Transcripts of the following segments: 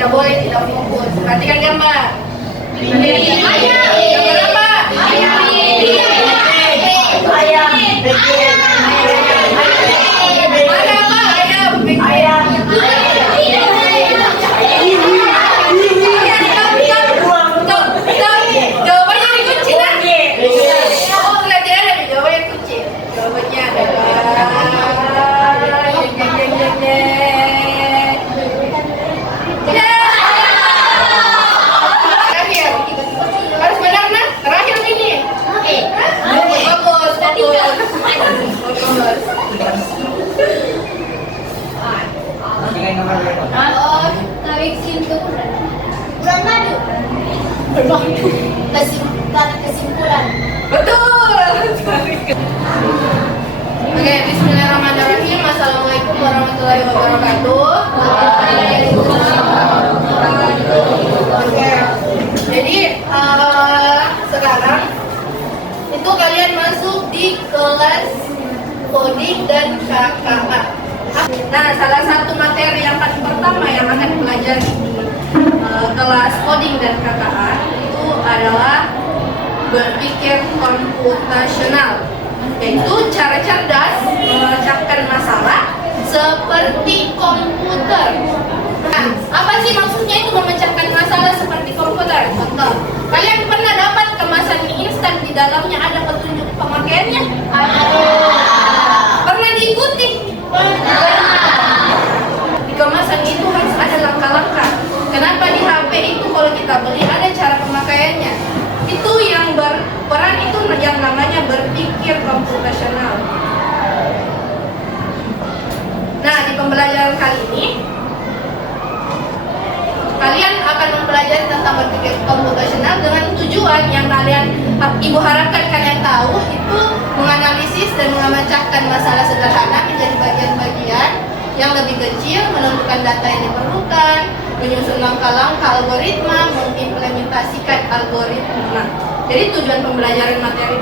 tidak boleh tidak fokus. Perhatikan gambar. Gambar apa? Mana apa? Ayam. Jawabannya dikunci kan? Oh, berarti ada di jawabannya kunci. Jawabannya adalah terakhir. Harus benar nah. Terakhir ini. Oke. Bagus. Tarik simpul. Bulan madu. Tarik kesimpulan. Betul. Oke, bismillahirrahmanirrahim. Assalamualaikum warahmatullahi wabarakatuh. Oke. Jadi sekarang itu kalian masuk di kelas coding dan KKA. Nah, salah satu materi yang paling pertama yang akan dipelajari di kelas coding dan KKA itu adalah berpikir komputasional, yaitu cara cerdas memecahkan masalah seperti komputer. Nah, apa sih maksudnya itu memecahkan masalah seperti komputer? Contoh, kalian pernah dapat kemasan mie instan di dalamnya ada petunjuk pemakaiannya? Pernah diikuti? Di kemasan itu harus ada langkah-langkah. Kenapa di HP itu kalau kita beli ada cara pemakaiannya? Itu yang berperan itu yang namanya berpikir komputasional. Nah, di pembelajaran kali ini kalian akan mempelajari tentang berpikir komputasional dengan tujuan yang ibu harapkan kalian tahu itu menganalisis dan memecahkan masalah sederhana menjadi bagian-bagian yang lebih kecil, menentukan data yang diperlukan, menyusun langkah-langkah algoritma, mengimplementasikan algoritma. Jadi tujuan pembelajaran materi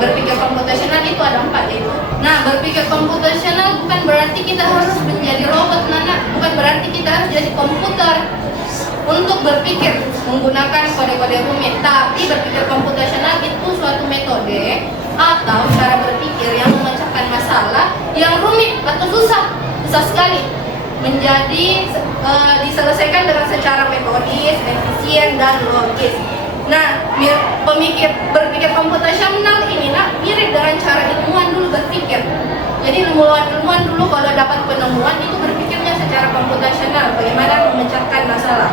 berpikir komputasional itu ada 4 itu. Nah, berpikir komputasional bukan berarti kita harus menjadi robot, Nana. Bukan berarti kita harus jadi komputer untuk berpikir menggunakan kode-kode rumit. Tapi berpikir komputasional itu suatu metode atau cara berpikir yang memecahkan masalah yang rumit atau susah sekali menjadi diselesaikan dengan secara metodis, efisien, dan logis. Nah, berpikir komputasional ini mirip dengan cara ilmuwan dulu berpikir. Jadi ilmuwan dulu kalau dapat penemuan itu berpikirnya secara komputasional, bagaimana memecahkan masalah.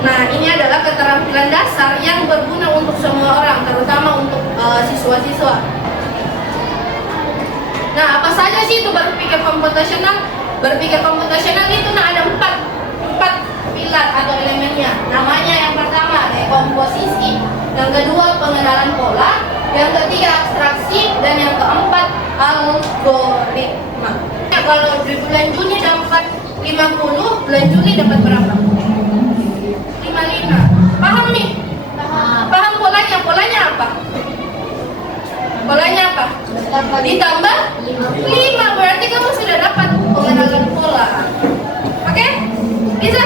Nah, ini adalah keterampilan dasar yang berguna untuk semua orang, terutama untuk siswa-siswa. Nah, apa saja sih itu berpikir komputasional? Berpikir komputasional itu ada empat pilar atau elemennya. Namanya yang pertama dekomposisi, yang kedua pengenalan pola, yang ketiga abstraksi, dan yang keempat algoritma. Nah, kalau di bulan Juni dapat 50, bulan Juli dapat berapa? 55. Paham nih? Paham polanya? Polanya apa? Polanya apa? Ditambah 5, berarti kamu sudah dapat pengenalan pola. Oke? Bisa?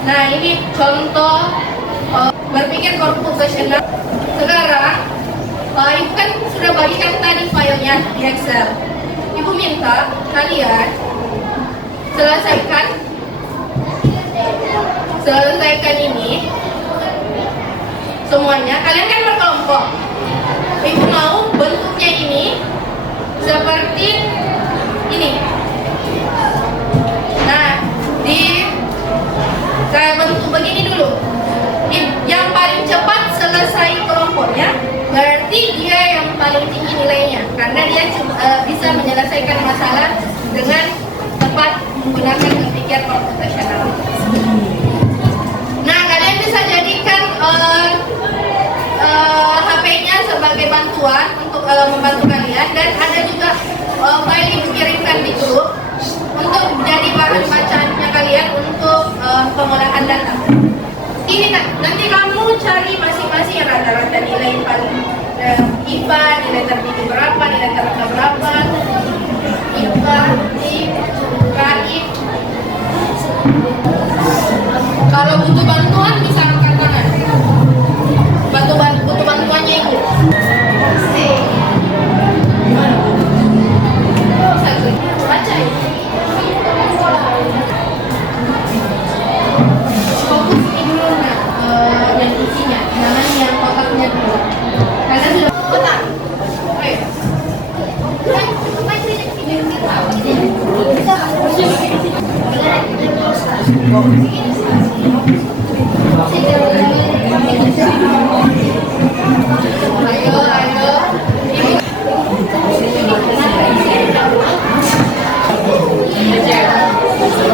Nah, ini contoh berpikir komputasional. Sekarang Ibu kan sudah bagikan tadi filenya di Excel. Ibu minta kalian selesaikan ini semuanya. Kalian kan berkelompok. Ibu mau bentuknya ini seperti ini. Nah, saya bentuk begini dulu. Yang paling cepat selesai kelompoknya berarti dia yang paling tinggi nilainya, karena dia bisa menyelesaikan masalah dengan tepat menggunakan berpikir komputasional. Nah, kalian bisa jadikan HP-nya sebagai bantuan untuk membantu kalian, dan ada juga file yang dikirimkan di grup untuk menjadi bahan bacaannya kalian untuk pengolahan data. Ini nanti kamu cari masing-masing rata-rata nilai paling IPA, nilai tertinggi berapa, nilai terendah berapa, IPA, KI, Ayo, ayo.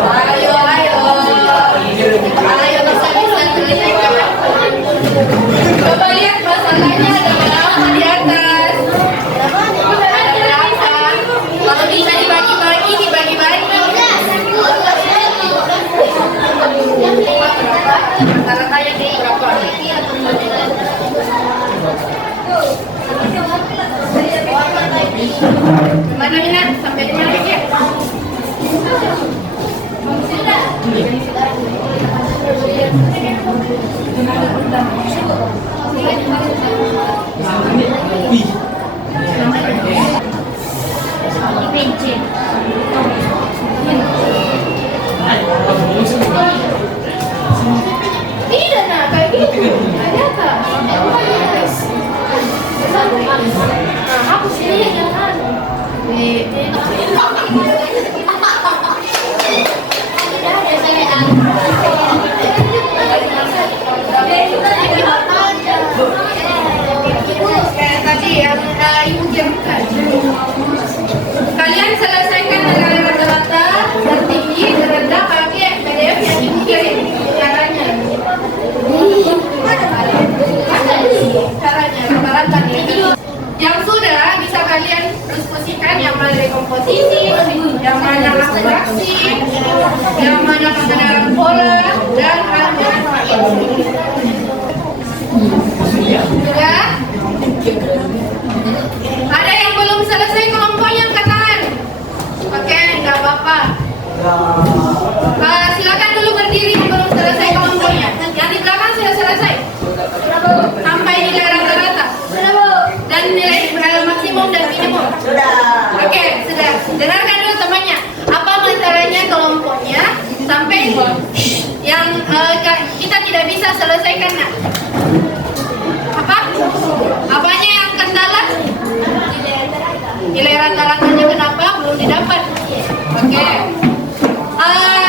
Ayo, ayo. Ayo, bisa-bisa selesaikan. Coba lihat masalahnya ada berapa di atas. Ada berapa? Kalau bisa dibagi-bagi, dibagi-bagi. Rata-rata yang di berapa? Mana Mina? Sampai di mana ya? Tidak nak kayak gitu. Ada apa? Nah, aku sini yang anu. Kayak tadi yang ibu jamkan. Kalian selesaikan dengan rata-rata tertinggi, terendah pakai PDF yang ibu kirim. Caranya. Caranya rata-rata nih. Yang sudah bisa kalian diskusikan yang mana komposisi, yang mana abstraksi, yang mana pengenalan pola, dan hal-hal lain. Sudah? Ada yang belum selesai kelompoknya angkat tangan? Oke, enggak apa-apa. Silakan dulu berdiri yang belum selesai kelompoknya. Yang di belakang sudah selesai. Sampai nilai rata-rata. Dan nilai maksimum dan minimum. Sudah. Oke, sudah. Dengarkan dulu temannya. Apa masalahnya kelompoknya sampai yang kita tidak bisa selesaikan nak? Apa? Apanya yang kendala? Nilai rata-ratanya kenapa belum didapat? Oke.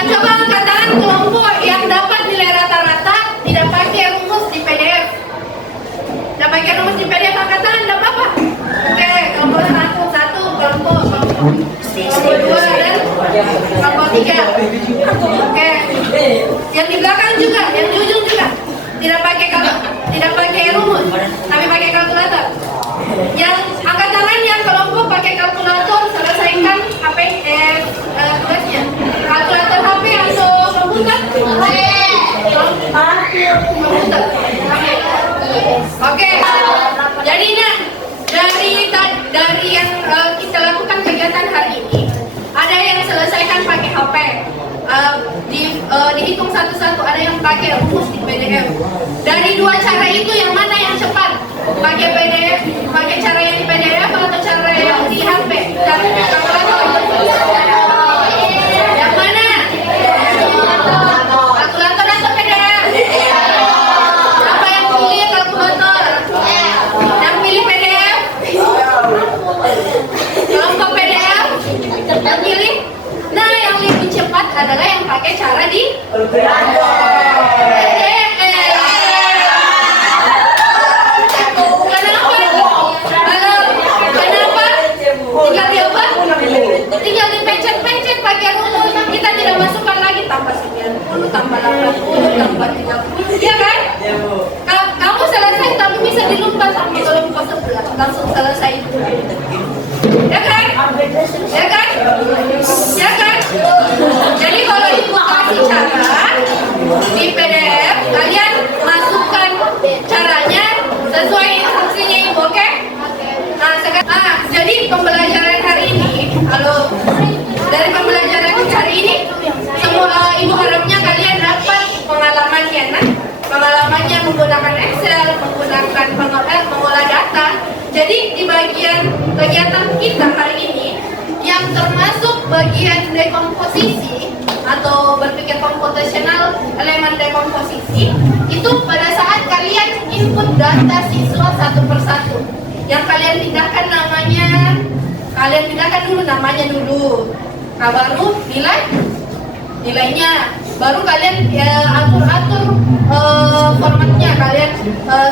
Coba angkat tangan kelompok yang dapat nilai rata-rata tidak pakai rumus di PDF. Tidak pakai rumus di PDF angkat tangan, tidak apa-apa. Oke, kelompok satu, kelompok dua dan kelompok tiga. Oke. Yang di belakang juga, yang di ujung juga tidak pakai rumus, tapi pakai kalkulator. Yang angkat tangan yang kelompok pakai kalkulator selesaikan tugasnya. Kalkulator HP atau komputer? Komputer. Oke. Jadi nah, dari yang kita lakukan kegiatan hari ini, ada yang selesaikan pakai HP. Dihitung satu-satu, ada yang pakai rumus di PDF. Dari dua cara itu yang mana yang cepat? Pakai PDF, pakai cara yang di PDF atau cara yang di HP? Cara kalkulator. Yang mana? Kalkulator atau PDF? Apa yang pilih kalkulator? Yang pilih PDF? Kelompok PDF? Yang pilih? Nah, yang lebih cepat adalah yang pakai cara di tinggal dipencet-pencet pakai rumus. Kita tidak masukkan lagi tambah 90, tambah 80, tambah 30. Iya kan? Kamu selesai tapi bisa dilumpat sama kelompok sebelah. Langsung selesai. Ya kan? Ya kan? Ya kan? Jadi kalau ibu kasih cara di PDF, kalian masukkan caranya sesuai instruksinya ibu, oke? Jadi pembelajaran hari ini, kalau dari pembelajaran hari ini, semua ibu harapnya kalian dapat pengalamannya, pengalamannya menggunakan Excel, menggunakan mengolah data. Jadi di bagian kegiatan kita hari ini, yang termasuk bagian dekomposisi atau berpikir komputasional elemen dekomposisi, itu pada saat kalian input data siswa satu persatu. Yang kalian pindahkan namanya, kalian pindahkan dulu namanya dulu. Nah, baru nilainya. Baru kalian atur formatnya, kalian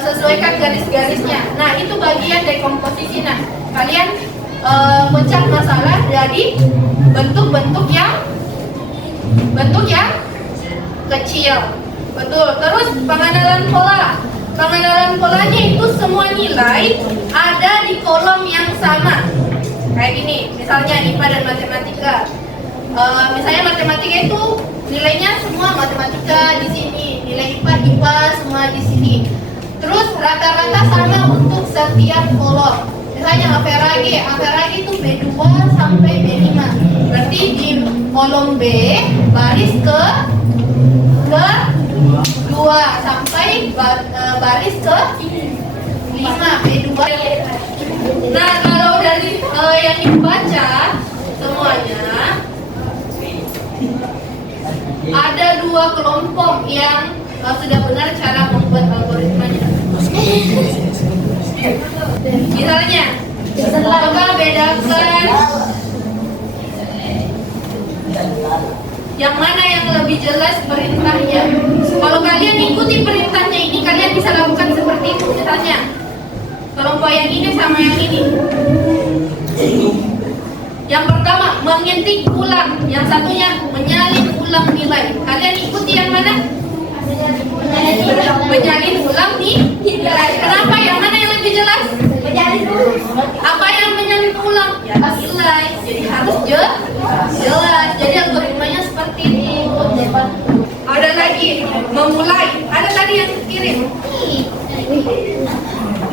sesuaikan garis-garisnya. Nah, itu bagian dekomposisi. Nah, kalian pecah masalah jadi bentuk yang kecil. Betul. Terus pengenalan pola. Pengenalan polanya itu semua nilai ada di kolom yang sama. Kayak gini, misalnya IPA dan matematika. Misalnya matematika itu nilainya semua matematika di sini, nilai IPA semua di sini. Terus rata-rata sama untuk setiap kolom. Misalnya AVRAG itu B2 sampai B5. Berarti di kolom B baris ke 2 sampai baris ke 5 B2. Nah, kalau dari yang dibaca semuanya ada 2 kelompok yang sudah benar cara membuat algoritmanya. Misalnya, coba bedakan yang mana yang lebih jelas perintahnya. Kalau kalian ikuti perintahnya ini, kalian bisa lakukan seperti itu. Misalnya, kelompok yang ini sama yang ini. Yang pertama, mengetik ulang. Yang satunya, menyalin ulang nilai. Kalian ikuti yang mana? Menyalin ulang nih nilai. Kenapa? Yang mana yang lebih jelas? Apa yang menyalin ulang? Ya, nilai. Jadi harus jelas. Jadi algoritmanya seperti ini. Ada lagi, memulai. Ada tadi yang kirim.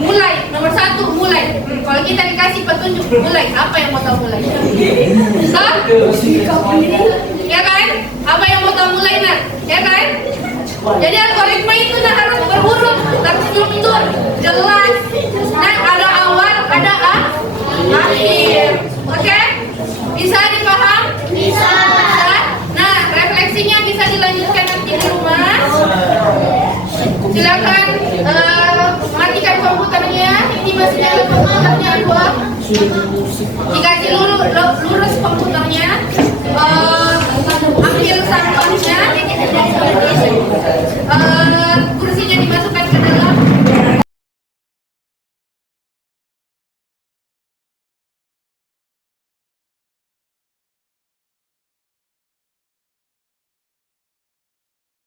Mulai, nomor 1 mulai. Kalau kita dikasih petunjuk mulai, apa yang mau tahu mulai? Hah? Ya kan? Apa yang mau tahu mulai nak? Ya kan? Jadi algoritma itu harus berhuruf, terstruktur, jelas. Nah, ada awal, ada akhir. Oke? Bisa dipaham? Bisa. Nah, refleksinya bisa dilanjutkan nanti di rumah. Silakan matikan komputernya. Ini masih nyala komputernya, Dua.